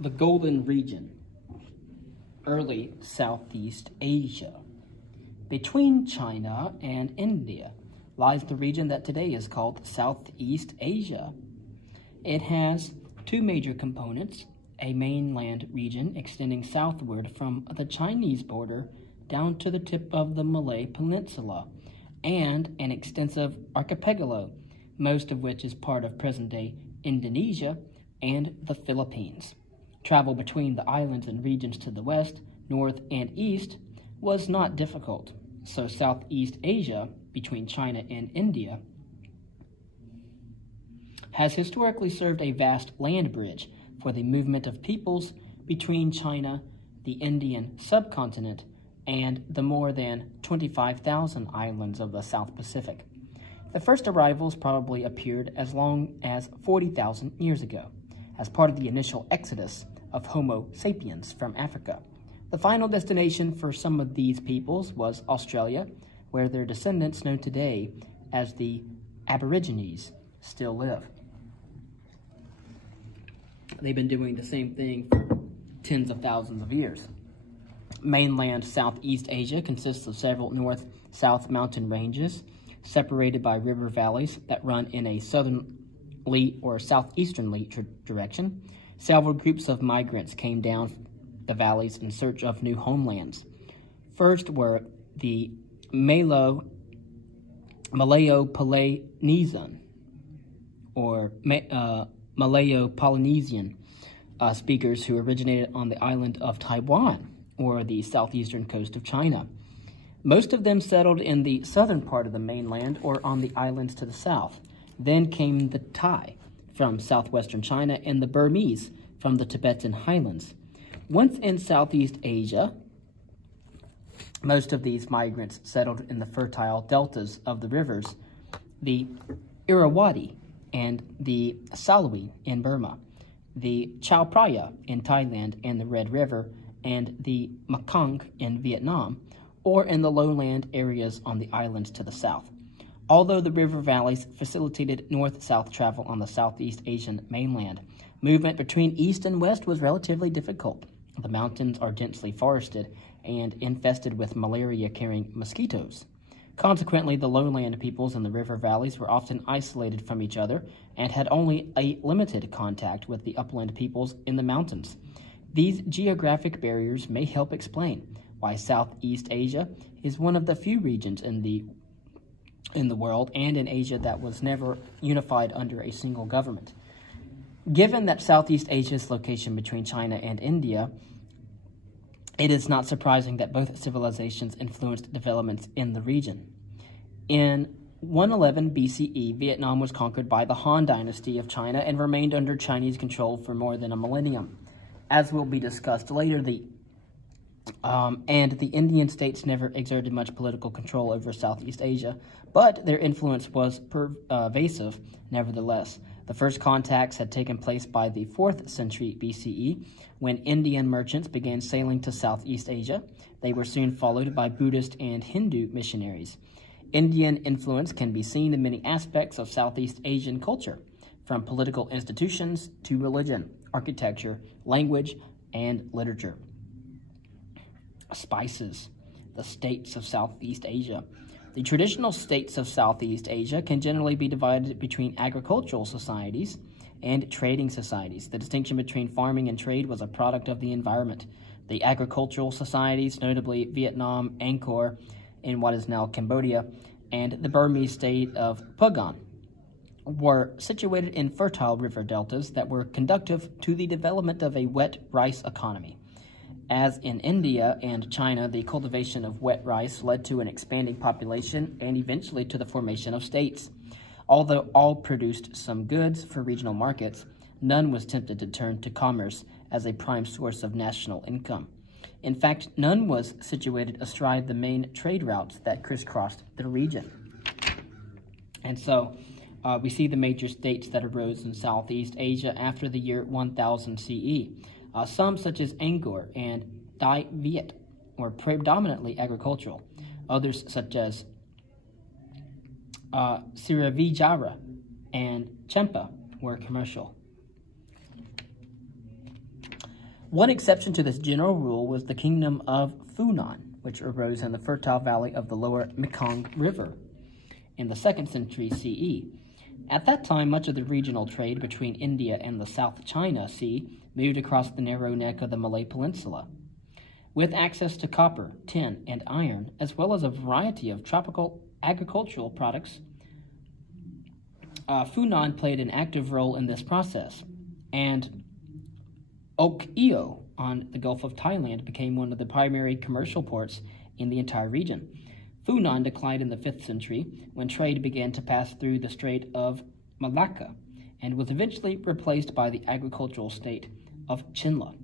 The Golden Region, early Southeast Asia. Between China and India lies the region that today is called Southeast Asia. It has two major components, a mainland region extending southward from the Chinese border down to the tip of the Malay Peninsula, and an extensive archipelago, most of which is part of present-day Indonesia and the Philippines. Travel between the islands and regions to the west, north, and east was not difficult, so Southeast Asia, between China and India, has historically served a vast land bridge for the movement of peoples between China, the Indian subcontinent, and the more than 25,000 islands of the South Pacific. The first arrivals probably appeared as long as 40,000 years ago, as part of the initial exodus of Homo sapiens from Africa. The final destination for some of these peoples was Australia, where their descendants, known today as the Aborigines, still live. They've been doing the same thing for tens of thousands of years. Mainland Southeast Asia consists of several north-south mountain ranges separated by river valleys that run in a southerly or southeasternly direction. Several groups of migrants came down the valleys in search of new homelands. First were the Malayo-Polynesian or Malayo-Polynesian speakers who originated on the island of Taiwan or the southeastern coast of China. Most of them settled in the southern part of the mainland or on the islands to the south. Then came the Thai from southwestern China and the Burmese from the Tibetan highlands. Once in Southeast Asia, most of these migrants settled in the fertile deltas of the rivers, the Irrawaddy and the Salween in Burma, the Chao Phraya in Thailand and the Red River, and the Mekong in Vietnam, or in the lowland areas on the islands to the south. Although the river valleys facilitated north-south travel on the Southeast Asian mainland, movement between east and west was relatively difficult. The mountains are densely forested and infested with malaria-carrying mosquitoes. Consequently, the lowland peoples in the river valleys were often isolated from each other and had only a limited contact with the upland peoples in the mountains. These geographic barriers may help explain why Southeast Asia is one of the few regions in the world and in Asia that was never unified under a single government. Given that Southeast Asia's location between China and India, it is not surprising that both civilizations influenced developments in the region. In 111 BCE, Vietnam was conquered by the Han Dynasty of China and remained under Chinese control for more than a millennium. As will be discussed later, the Indian states never exerted much political control over Southeast Asia, but their influence was pervasive nevertheless. The first contacts had taken place by the 4th century BCE, when Indian merchants began sailing to Southeast Asia. They were soon followed by Buddhist and Hindu missionaries. Indian influence can be seen in many aspects of Southeast Asian culture, from political institutions to religion, architecture, language, and literature. Spices, the states of Southeast Asia. The traditional states of Southeast Asia can generally be divided between agricultural societies and trading societies. The distinction between farming and trade was a product of the environment. The agricultural societies, notably Vietnam, Angkor, in what is now Cambodia, and the Burmese state of Phugan, were situated in fertile river deltas that were conducive to the development of a wet rice economy. As in India and China, the cultivation of wet rice led to an expanding population and eventually to the formation of states. Although all produced some goods for regional markets, none was tempted to turn to commerce as a prime source of national income. In fact, none was situated astride the main trade routes that crisscrossed the region. And so, we see the major states that arose in Southeast Asia after the year 1000 CE. Some, such as Angkor and Dai Viet, were predominantly agricultural. Others, such as Srivijaya and Chempa, were commercial. One exception to this general rule was the kingdom of Funan, which arose in the fertile valley of the lower Mekong River in the 2nd century CE. At that time, much of the regional trade between India and the South China Sea moved across the narrow neck of the Malay Peninsula. With access to copper, tin, and iron, as well as a variety of tropical agricultural products, Funan played an active role in this process, and Ok Eo on the Gulf of Thailand became one of the primary commercial ports in the entire region. Funan declined in the 5th century when trade began to pass through the Strait of Malacca and was eventually replaced by the agricultural state of Chinle,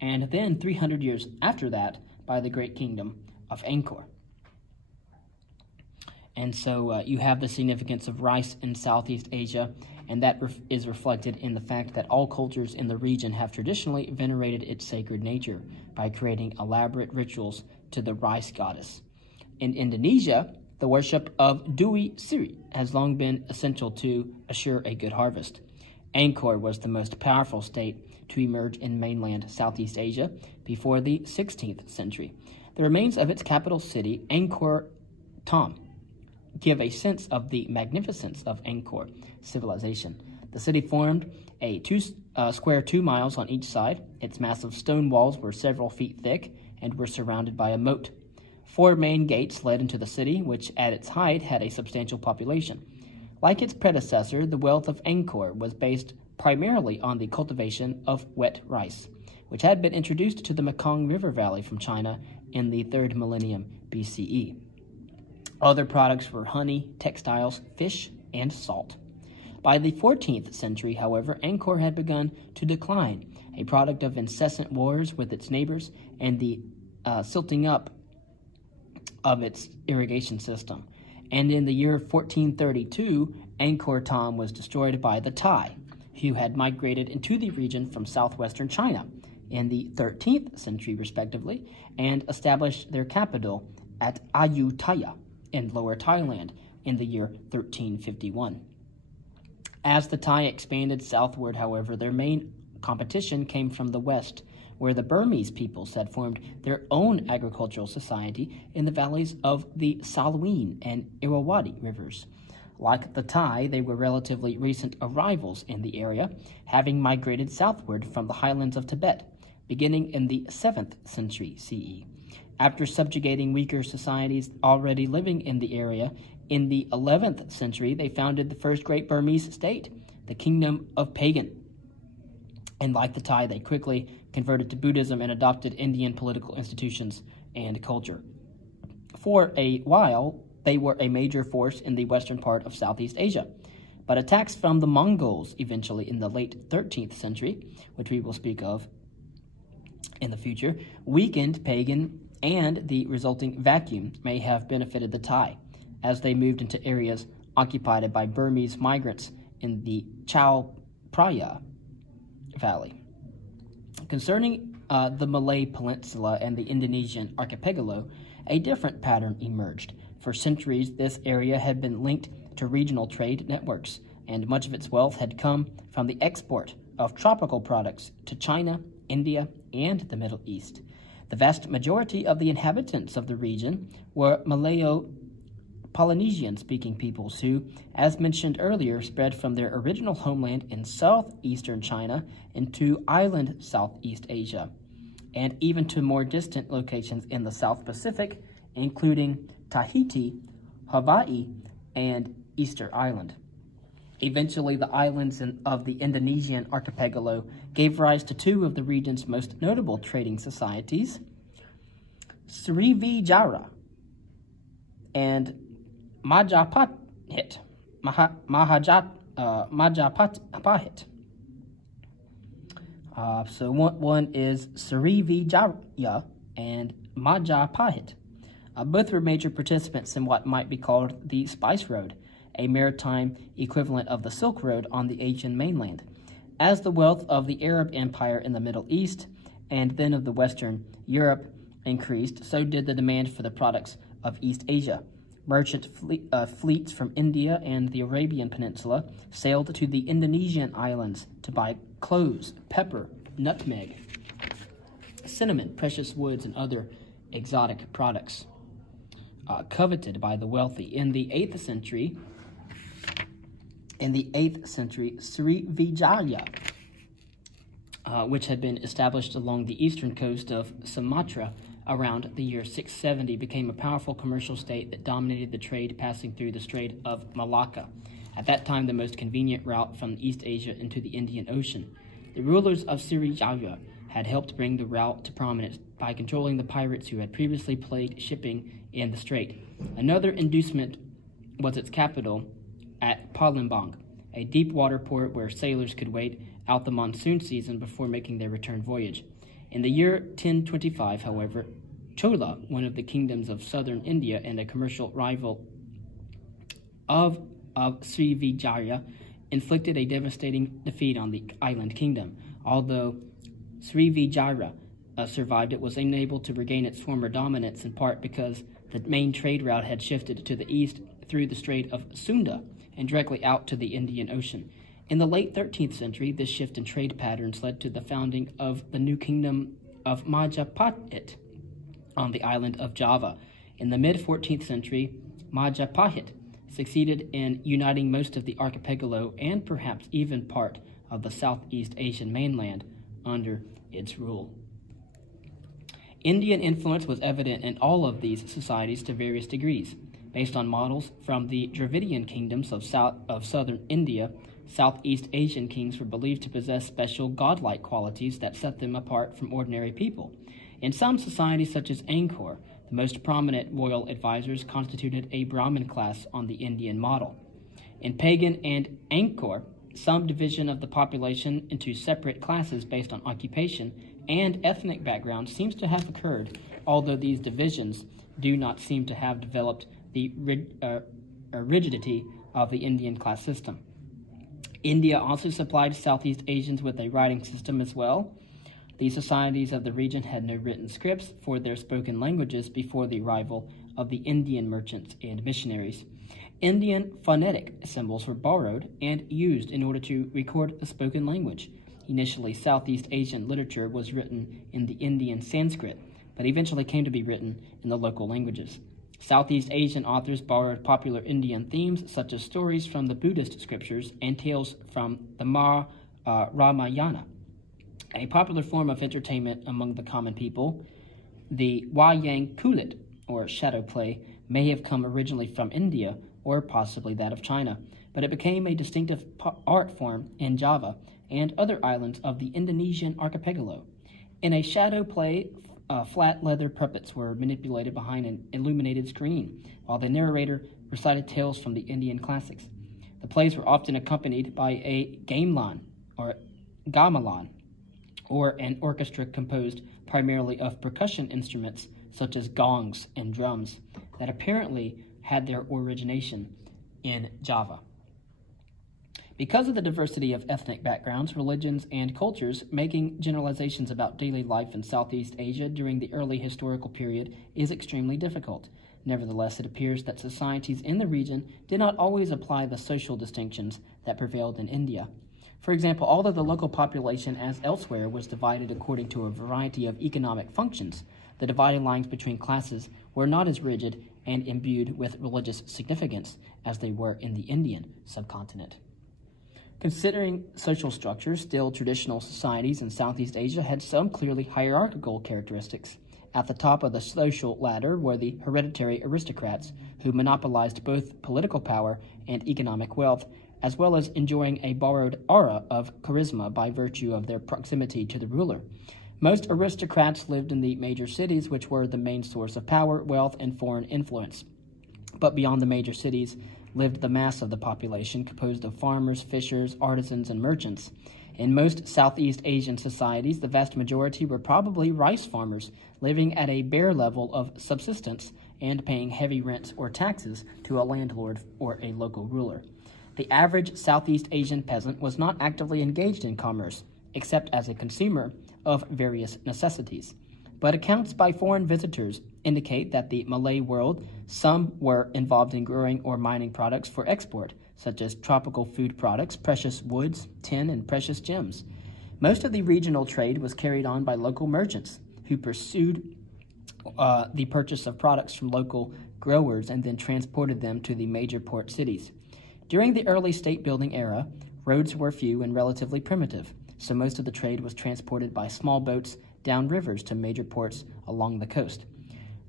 and then 300 years after that by the Great Kingdom of Angkor. And so you have the significance of rice in Southeast Asia, and that is reflected in the fact that all cultures in the region have traditionally venerated its sacred nature by creating elaborate rituals to the rice goddess. In Indonesia, the worship of Dewi Sri has long been essential to assure a good harvest. Angkor was the most powerful state to emerge in mainland Southeast Asia before the 16th century. The remains of its capital city, Angkor Thom, give a sense of the magnificence of Angkor civilization. The city formed a square 2 miles on each side. Its massive stone walls were several feet thick and were surrounded by a moat. 4 main gates led into the city, which at its height had a substantial population. Like its predecessor, the wealth of Angkor was based primarily on the cultivation of wet rice, which had been introduced to the Mekong River Valley from China in the 3rd millennium BCE. Other products were honey, textiles, fish, and salt. By the 14th century, however, Angkor had begun to decline, a product of incessant wars with its neighbors and the silting up of its irrigation system. And in the year 1432, Angkor Thom was destroyed by the Thai, who had migrated into the region from southwestern China in the 13th century, respectively, and established their capital at Ayutthaya in Lower Thailand in the year 1351. As the Thai expanded southward, however, their main competition came from the west, where the Burmese peoples had formed their own agricultural society in the valleys of the Salween and Irrawaddy rivers. Like the Thai, they were relatively recent arrivals in the area, having migrated southward from the highlands of Tibet, beginning in the 7th century CE. After subjugating weaker societies already living in the area, in the 11th century, they founded the first great Burmese state, the Kingdom of Pagan. And like the Thai, they quickly converted to Buddhism and adopted Indian political institutions and culture. For a while, they were a major force in the western part of Southeast Asia. But attacks from the Mongols eventually in the late 13th century, which we will speak of in the future, weakened Pagan, and the resulting vacuum may have benefited the Thai as they moved into areas occupied by Burmese migrants in the Chao Phraya Valley. Concerning the Malay Peninsula and the Indonesian archipelago, a different pattern emerged. For centuries, this area had been linked to regional trade networks, and much of its wealth had come from the export of tropical products to China, India, and the Middle East. The vast majority of the inhabitants of the region were Malayo-Polynesian-speaking peoples who, as mentioned earlier, spread from their original homeland in southeastern China into island Southeast Asia, and even to more distant locations in the South Pacific, including Tahiti, Hawaii, and Easter Island. Eventually, the islands of the Indonesian archipelago gave rise to 2 of the region's most notable trading societies, Srivijaya and Majapahit. So one is Srivijaya and Majapahit. Both were major participants in what might be called the Spice Road, a maritime equivalent of the Silk Road on the Asian mainland. As the wealth of the Arab Empire in the Middle East and then of the Western Europe increased, so did the demand for the products of East Asia. Merchant fleets from India and the Arabian Peninsula sailed to the Indonesian islands to buy cloves, pepper, nutmeg, cinnamon, precious woods, and other exotic products coveted by the wealthy. In the 8th century, Srivijaya, which had been established along the eastern coast of Sumatra around the year 670, became a powerful commercial state that dominated the trade passing through the Strait of Malacca, at that time the most convenient route from East Asia into the Indian Ocean. The rulers of Srivijaya had helped bring the route to prominence by controlling the pirates who had previously plagued shipping in the strait. Another inducement was its capital at Palembang, a deep water port where sailors could wait out the monsoon season before making their return voyage. In the year 1025, however, Chola, one of the kingdoms of southern India and a commercial rival of Srivijaya, inflicted a devastating defeat on the island kingdom. Although Srivijaya survived, it was unable to regain its former dominance, in part because the main trade route had shifted to the east through the Strait of Sunda and directly out to the Indian Ocean. In the late 13th century, this shift in trade patterns led to the founding of the new kingdom of Majapahit on the island of Java. In the mid-14th century, Majapahit succeeded in uniting most of the archipelago and perhaps even part of the Southeast Asian mainland under its rule. Indian influence was evident in all of these societies to various degrees. Based on models from the Dravidian kingdoms of southern India, Southeast Asian kings were believed to possess special godlike qualities that set them apart from ordinary people. In some societies, such as Angkor, the most prominent royal advisors constituted a Brahmin class on the Indian model. In Pagan and Angkor, some division of the population into separate classes based on occupation and ethnic background seems to have occurred, although these divisions do not seem to have developed the rigidity of the Indian class system. India also supplied Southeast Asians with a writing system as well. These societies of the region had no written scripts for their spoken languages before the arrival of the Indian merchants and missionaries. Indian phonetic symbols were borrowed and used in order to record the spoken language. Initially, Southeast Asian literature was written in the Indian Sanskrit, but eventually came to be written in the local languages. Southeast Asian authors borrowed popular Indian themes such as stories from the Buddhist scriptures and tales from the Ramayana. A popular form of entertainment among the common people, the Wayang Kulit, or shadow play, may have come originally from India or possibly that of China, but it became a distinctive art form in Java and other islands of the Indonesian archipelago. In a shadow play, flat leather puppets were manipulated behind an illuminated screen, while the narrator recited tales from the Indian classics. The plays were often accompanied by a gamelan, or gamelan, or an orchestra composed primarily of percussion instruments such as gongs and drums that apparently had their origination in Java. Because of the diversity of ethnic backgrounds, religions, and cultures, making generalizations about daily life in Southeast Asia during the early historical period is extremely difficult. Nevertheless, it appears that societies in the region did not always apply the social distinctions that prevailed in India. For example, although the local population, as elsewhere, was divided according to a variety of economic functions, the dividing lines between classes were not as rigid and imbued with religious significance as they were in the Indian subcontinent. Considering social structure, still traditional societies in Southeast Asia had some clearly hierarchical characteristics. At the top of the social ladder were the hereditary aristocrats, who monopolized both political power and economic wealth, as well as enjoying a borrowed aura of charisma by virtue of their proximity to the ruler. Most aristocrats lived in the major cities, which were the main source of power, wealth, and foreign influence. But beyond the major cities lived the mass of the population, composed of farmers, fishers, artisans, and merchants. In most Southeast Asian societies, the vast majority were probably rice farmers, living at a bare level of subsistence and paying heavy rents or taxes to a landlord or a local ruler. The average Southeast Asian peasant was not actively engaged in commerce, except as a consumer of various necessities. But accounts by foreign visitors indicate that the Malay world, some were involved in growing or mining products for export, such as tropical food products, precious woods, tin, and precious gems. Most of the regional trade was carried on by local merchants. who pursued the purchase of products from local growers and then transported them to the major port cities. During the early state-building era, roads were few and relatively primitive, so most of the trade was transported by small boats down rivers to major ports along the coast.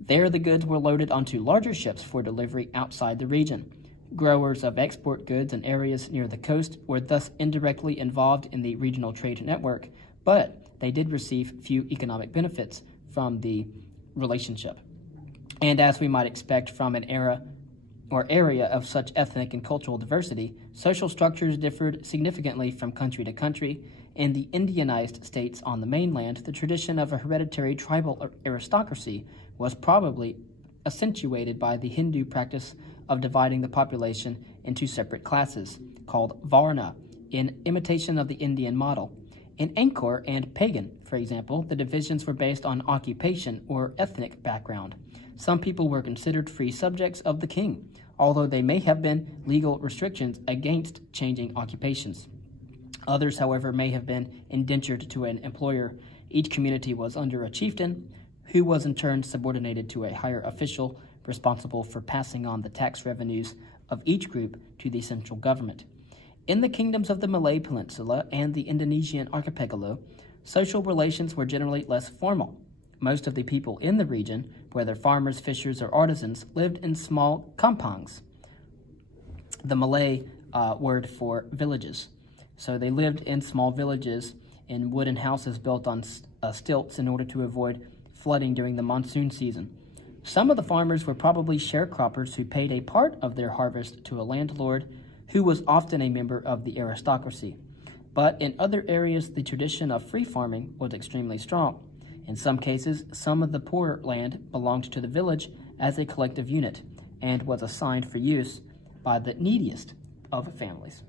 There, the goods were loaded onto larger ships for delivery outside the region. Growers of export goods in areas near the coast were thus indirectly involved in the regional trade network, but they did receive few economic benefits from the relationship. And as we might expect from an area of such ethnic and cultural diversity, social structures differed significantly from country to country. In the Indianized states on the mainland, the tradition of a hereditary tribal aristocracy was probably accentuated by the Hindu practice of dividing the population into separate classes, called Varna, in imitation of the Indian model. In Angkor and Pagan, for example, the divisions were based on occupation or ethnic background. Some people were considered free subjects of the king, although they may have been legal restrictions against changing occupations. Others, however, may have been indentured to an employer. Each community was under a chieftain, who was in turn subordinated to a higher official responsible for passing on the tax revenues of each group to the central government. In the kingdoms of the Malay Peninsula and the Indonesian archipelago, social relations were generally less formal. Most of the people in the region, whether farmers, fishers, or artisans, lived in small kampangs, the Malay word for villages. So they lived in small villages in wooden houses built on stilts in order to avoid flooding during the monsoon season. Some of the farmers were probably sharecroppers who paid a part of their harvest to a landlord who was often a member of the aristocracy. But in other areas, the tradition of free farming was extremely strong. In some cases, some of the poorer land belonged to the village as a collective unit and was assigned for use by the neediest of families.